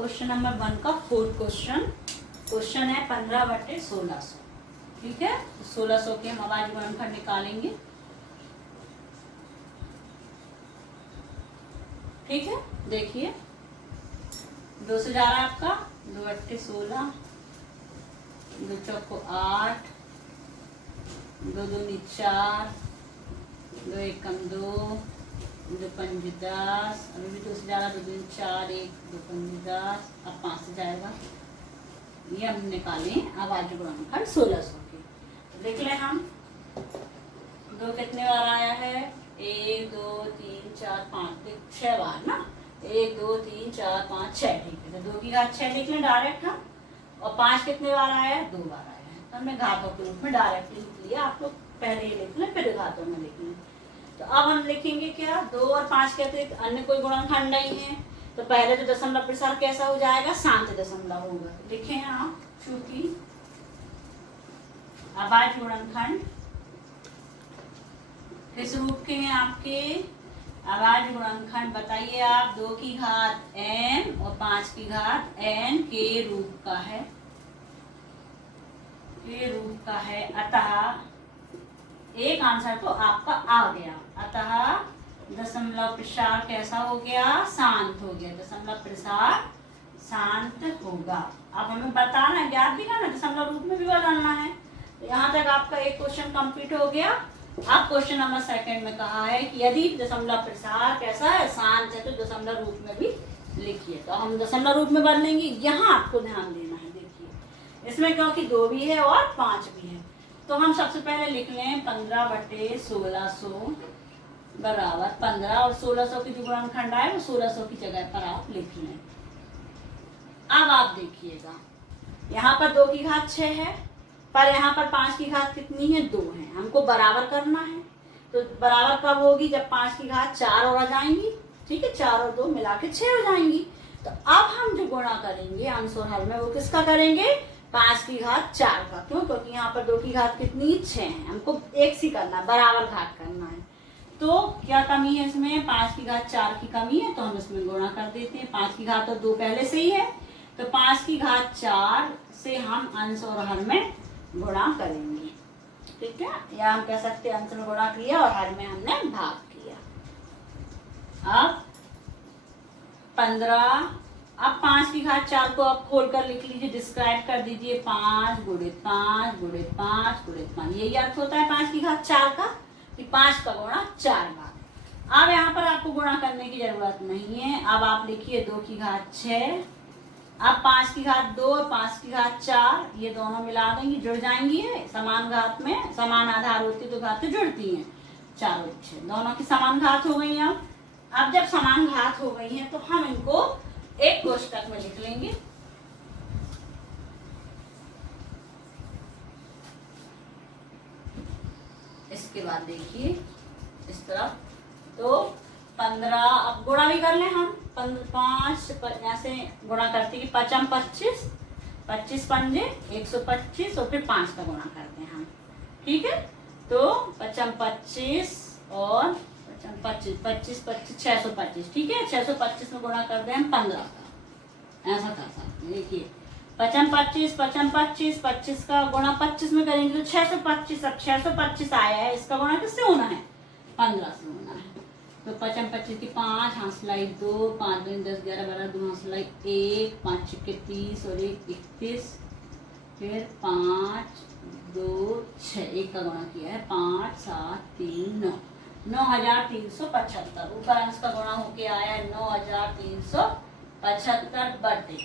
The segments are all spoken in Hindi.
क्वेश्चन नंबर 1 का 4th क्वेश्चन है 15/1600। ठीक है, 1600 के हम अभाज्य गुणनखंड निकालेंगे। ठीक है, देखिए 2 से जा रहा है आपका 2/16, 2 चौको 8, 2 दूनी 4, 2 एकम 2, 2 पंजे 10, अभी भी 2 से जा रहा, 2 दूनी 4, 1 2 पंजे 10, अब 5 से जाएगा। ये हम निकाले अभाज्य गुणनखंड 1600 के। देख ले हम 2 कितने बार आया है, 1 2 3 4 5 6 बार ना, 1 2 3 4 5 6। ठीक है, तो 2 की घात 6 लिख लें डायरेक्ट हम। और 5 कितने बार आया है, 2 बार आया है, तो हमने घातों के रूप में डायरेक्ट लिख लिया। आप लोग पहले ये लिख लें फिर घातों में लिख लें। तो अब हम लिखेंगे क्या, 2 और 5 के अतिरिक्त अन्य कोई गुणनखंड नहीं है, तो पहले तो दशमलव प्रसार कैसा हो जाएगा, शांत दशमलव होगा। लिखे हैं आप, चूंकि अभाज्य गुणनखंड किस रूप के हैं आपके, अभाज्य गुणनखंड बताइए आप, 2 की घात m और 5 की घात n के रूप का है, अतः एक आंसर तो आपका आ गया। अतः दशमलव प्रसार कैसा हो गया, शांत हो गया। दशमलव प्रसार शांत होगा। अब हमें बताना, ज्ञात भी करना, दशमलव रूप में भी बदलना है। तो यहाँ तक आपका एक क्वेश्चन कंप्लीट हो गया। अब क्वेश्चन नंबर 2 में कहा है कि यदि दशमलव प्रसार कैसा है, शांत है, तो दशमलव रूप में भी लिखिए। तो हम दशमलव रूप में बदलेंगे, यहाँ आपको ध्यान देना है। देखिए इसमें क्योंकि 2 भी है और 5 भी है, तो हम सबसे पहले लिख लें 15/1600 बराबर 15, और 1600 की जो गुणनखंड आए वो 1600 की जगह पर आप लिख लें। अब आप देखिएगा, यहाँ पर 2 की घात 6 है, पर यहाँ पर 5 की घात कितनी है, 2 है। हमको बराबर करना है, तो बराबर कब होगी, जब 5 की घात 4 और आ जाएंगी। ठीक है, 4 और 2 मिला के 6 हो जाएंगी। तो अब हम जो गुणा करेंगे अंश और हर में, वो किसका करेंगे, 5 की घात 4 का। क्यों, क्योंकि यहाँ पर 2 की घात कितनी 6 है, हमको एक सी करना है, बराबर घात करना है। तो क्या कमी है इसमें, 5 की घात 4 की कमी है, तो हम इसमें गुणा कर देते हैं। 5 की घात और 2 पहले से ही है, तो 5 की घात 4 से हम अंश और हर में गुणा करेंगे। ठीक है, या हम कह सकते हैं अंश में गुणा किया और हर में हमने भाग किया। अब 15, अब 5 की घात 4 को अब खोल कर लिख लीजिए, डिस्क्राइब कर दीजिए, 5 गुणित 5 गुणित 5 गुणित 5। यही अर्थ होता है 5 की घात 4 का, कि 5 का गुणा 4 बार। अब यहाँ पर आपको गुणा करने की जरूरत नहीं है। अब आप लिखिए 2 की घात 6, अब 5 की घात 2 और 5 की घात 4, ये दोनों मिला देंगी, जुड़ जाएंगी। समान घात में समान आधार होती है तो घातें जुड़ती हैं। 4 और 6 दोनों की समान घात हो गई। अब जब समान घात हो गई है तो हम इनको एक कोष्टक में लिख लेंगे। इसके बाद देखिए इस तरफ, तो 15, अब गुणा भी कर लें हम। 5 ऐसे गुणा करते कि 5 25, 25 पंजे 125, और फिर 5 का गुणा करते हैं हम। ठीक है, तो 5 25 और 25 25 25 625। ठीक है, 625 में गुणा कर दें हम 15 का, ऐसा कर सकते हैं। देखिए 5 25 5 25, 25 का गुणा 25 में करेंगे तो 625। अब 625 आया है, इसका गुणा किससे होना है, 15 से होना है। तो 5 25 की 5, हासिलाई 2, 5 2 10 11 12 2 हासिलाई 1, 5 6 30 और 1 31, फिर 5 2 6, 1 का गुणा किया है, 5 7 3 9, 9375। ऊपर अंश का गुणा होके आया है 9375 बटे।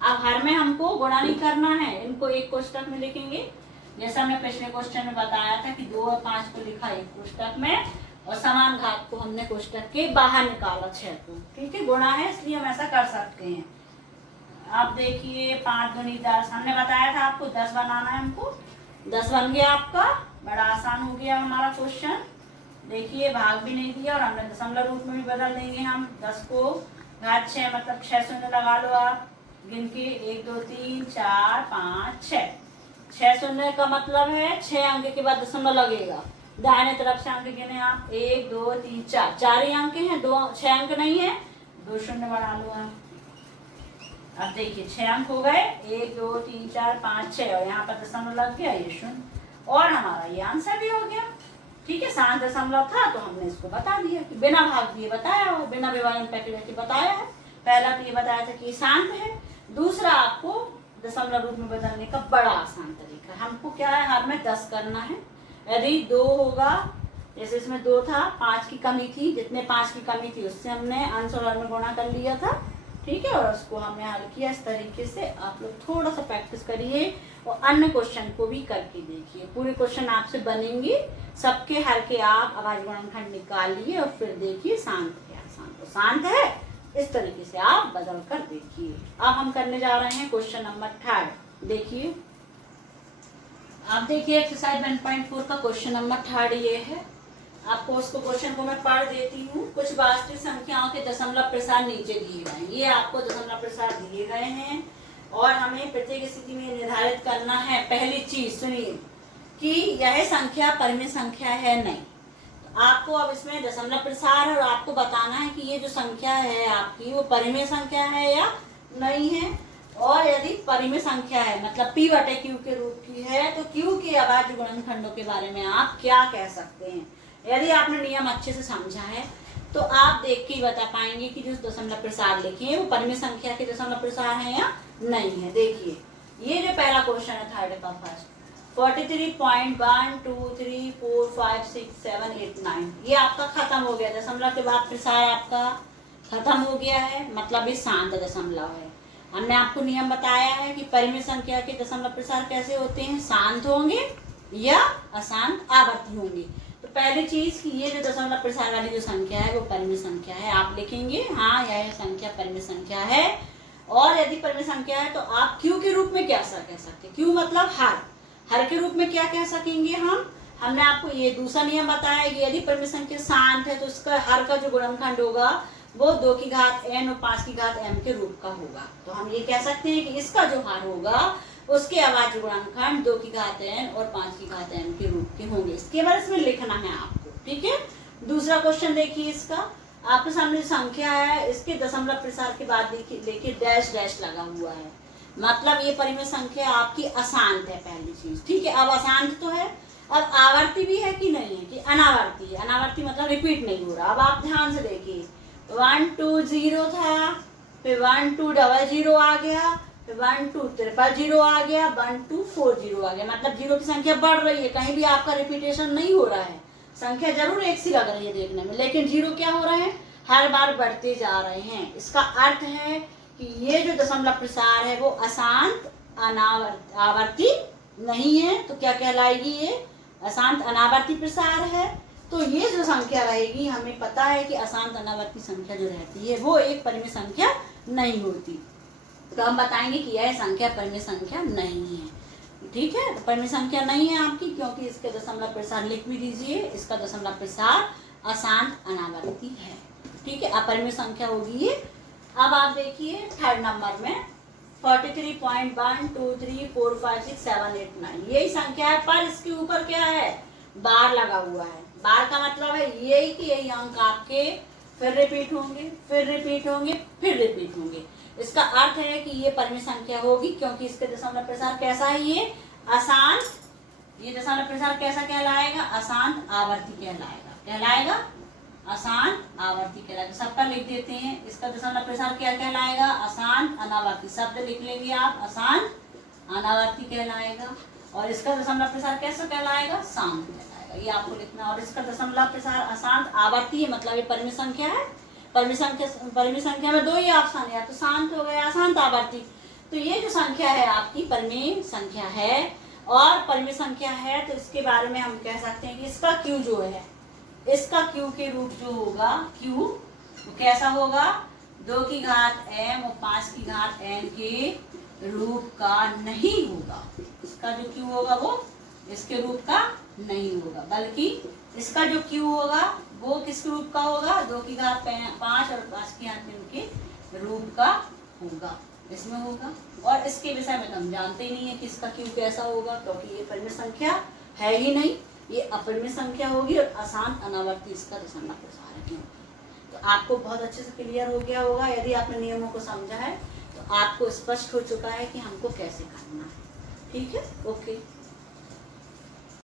अब हर में हमको गुणा नहीं करना है, इनको एक कोष्टक में लिखेंगे। जैसा हमने पिछले क्वेश्चन में बताया था कि 2 और 5 को लिखा एक कोष्टक में, और समान घात को हमने कोष्टक के बाहर निकाला 6 को। ठीक है, गुणा है इसलिए हम ऐसा कर सकते हैं। अब देखिए 5 दूनी 10, हमने बताया था आपको 10 बनाना है, हमको 10 बन गया आपका। बड़ा आसान हो गया हमारा क्वेश्चन। देखिए भाग भी नहीं दिया, और हमने दशमलव रूप में भी बदल देंगे हम। 10 को घात 6 मतलब 6 शून्य लगा लो आप गिन के, 1 2 3 4 5 6। 6 शून्य का मतलब है 6 अंक के बाद दशमलव लगेगा। दाहिने तरफ से अंक गिने आप, 1 2 3 4, 4 ही अंक हैं, 2 6 अंक नहीं है, 2 शून्य बढ़ा लो आप। अब देखिए 6 अंक हो गए, 1 2 3 4 5 6 और यहाँ पर दशमलव लग गया, ये शून्य और हमारा ये आंसर भी हो गया। ठीक है, शांत दशमलव था तो हमने इसको बता दिया कि बिना भाग दिए बताया और बिना विभाजन प्रक्रिया के बताया है। पहला तो ये बताया था कि शांत है, दूसरा आपको दशमलव रूप में बदलने का बड़ा आसान तरीका। हमको क्या है, हर में 10 करना है। यदि 2 होगा, जैसे इसमें 2 था, 5 की कमी थी, जितने 5 की कमी थी उससे हमने अंश और हर में गुणा कर लिया था। ठीक है, और उसको हमने हल किया इस तरीके से। आप लोग थोड़ा सा प्रैक्टिस करिए और अन्य क्वेश्चन को भी करके देखिए। पूरे क्वेश्चन आपसे बनेंगे, सबके हर के आप अभाज्य गुणनखंड निकालिए और फिर देखिए शांत है आसान तो शांत है, इस तरीके से आप बदल कर देखिए। अब हम करने जा रहे हैं क्वेश्चन नंबर 3। देखिए, आप देखिए एक्सरसाइज 1.4 का क्वेश्चन नंबर 3 ये है। आपको उसको क्वेश्चन को मैं पढ़ देती हूँ। कुछ वास्तविक संख्याओं के दशमलव प्रसार नीचे दिए गए हैं। ये आपको दशमलव प्रसार दिए गए हैं और हमें प्रत्येक स्थिति में निर्धारित करना है। पहली चीज सुनिए कि यह संख्या परिमेय संख्या है नहीं। तो आपको अब इसमें दशमलव प्रसार है और आपको बताना है कि ये जो संख्या है आपकी वो परिमेय संख्या है या नहीं है। और यदि परिमेय संख्या है मतलब p/q के रूप की है तो q के अभाज्य गुणनखंडों के बारे में आप क्या कह सकते हैं। यदि आपने नियम अच्छे से समझा है तो आप देख के ही बता पाएंगे कि जो दशमलव प्रसार लिखे हैं वो परिमेय संख्या के दशमलव प्रसार है या नहीं है। देखिए, ये जो पहला क्वेश्चन है थर्ड का फर्स्ट 43.1 2 3 4 5 6 7 8 9 ये आपका खत्म हो गया। दशमलव के बाद प्रसार आपका खत्म हो गया है, मतलब ये शांत दशमलव है। हमने आपको नियम बताया है कि परिमेय संख्या के दशमलव प्रसार कैसे होते हैं, शांत होंगे या अशांत आवर्ती होंगे। तो पहली चीज कि ये जो दशमलव प्रसार वाली जो संख्या है वो परिमेय संख्या है। आप लिखेंगे हाँ यह संख्या परिमेय संख्या है। और यदि परिमेय संख्या है तो आप q के रूप में क्या कह सकते हैं, q मतलब हर के रूप में क्या कह सकेंगे हमने आपको ये दूसरा नियम बताया कि यदि परिमेय संख्या शांत है तो इसका हर का जो गुणनखंड होगा वो 2 की घात n और 5 की घात m के रूप का होगा। तो हम ये कह सकते हैं कि इसका जो हर होगा उसके अभाज्य गुणनखंड 2 की घात n और 5 की घात m के रूप के होंगे। इसके बाद इसमें लिखना है आपको। ठीक है, दूसरा क्वेश्चन देखिए, इसका आपके सामने संख्या है, इसके दशमलव प्रसार के बाद देखिए डैश डैश लगा हुआ है, मतलब ये परिमेय संख्या आपकी अशांत है पहली चीज। ठीक है, अब अशांत तो है, अब आवर्ती भी है कि नहीं है कि अनावर्ती है। अनावर्ती मतलब रिपीट नहीं हो रहा। अब आप ध्यान से देखिए 1 2 0 था, फिर 1 2 0 आ गया, 1 2 0 आ गया, 1 2 4 0 आ गया, मतलब जीरो की संख्या बढ़ रही है, कहीं भी आपका रिपीटेशन नहीं हो रहा है। संख्या जरूर एक सी लग रही है देखने में, लेकिन जीरो क्या हो रहे हैं, हर बार बढ़ते जा रहे हैं। इसका अर्थ है कि ये जो दशमलव प्रसार है वो अशांत आवर्ती नहीं है। तो क्या कहलाएगी, ये अशांत अनावर्ती प्रसार है। तो ये जो संख्या रहेगी, हमें पता है कि अशांत अनावर्ती संख्या जो रहती है वो एक परिमेय संख्या नहीं होती। तो हम बताएंगे कि यह संख्या परिमेय संख्या नहीं है। ठीक है, तो परिमेय संख्या नहीं है आपकी, क्योंकि इसके दशमलव प्रसार लिख भी दीजिए, इसका दशमलव प्रसार अशांत अनावर्ती है। ठीक है, अपरिमेय संख्या होगी ये। अब आप देखिए थर्ड नंबर में 43.1 2 3 4 5 6 7 8 9 यही संख्या है, पर इसके ऊपर क्या है, बार लगा हुआ है। बार का मतलब है यही कि यही अंक आपके फिर रिपीट होंगे, फिर रिपीट होंगे, फिर रिपीट होंगे। इसका अर्थ है कि ये परिमेय संख्या होगी, क्योंकि इसके दशमलव प्रसार कैसा है, ये अशांत। ये दशमलव प्रसार कैसा कहलाएगा, अशांत आवर्ती कहलाएगा अशांत आवर्ती कहलाएगा। सबका लिख देते हैं। इसका दशमलव प्रसार क्या कहलाएगा, अशांत अनावर्ती। शब्द लिख लेंगे आप, अशांत अनावर्ती कहलाएगा। और इसका दशमलव प्रसार कैसा कहलाएगा, शांत कहलाएगा। ये आपको लिखना। और इसका दशमलव प्रसार अशांत आवर्ती है, मतलब ये परिमेय संख्या है। परिमेय संख्या में 2 ही ऑप्शन है, या तो शांत हो गया, अशांत आवर्ती। तो ये जो संख्या है आपकी परिमेय संख्या है। और परिमेय संख्या है तो इसके बारे में हम कह सकते हैं कि इसका q जो है, इसका q के रूप जो होगा, q तो कैसा होगा, 2 की घात m और 5 की घात n के रूप का नहीं होगा। इसका जो q होगा वो इसके रूप का नहीं होगा, बल्कि इसका जो q होगा वो किस रूप का होगा, 2 की घात 5 और 5 की घात 3 के रूप का होगा, इसमें होगा। और इसके विषय में हम जानते ही नहीं है कि इसका q कैसा होगा, क्योंकि ये परिमेय संख्या है ही नहीं, ये अपरिमेय संख्या होगी। और अशांत अनावर्ती इसका दशमलव प्रसार है। तो आपको बहुत अच्छे से क्लियर हो गया होगा। यदि आपने नियमों को समझा है तो आपको स्पष्ट हो चुका है कि हमको कैसे करना है। ठीक है, ओके।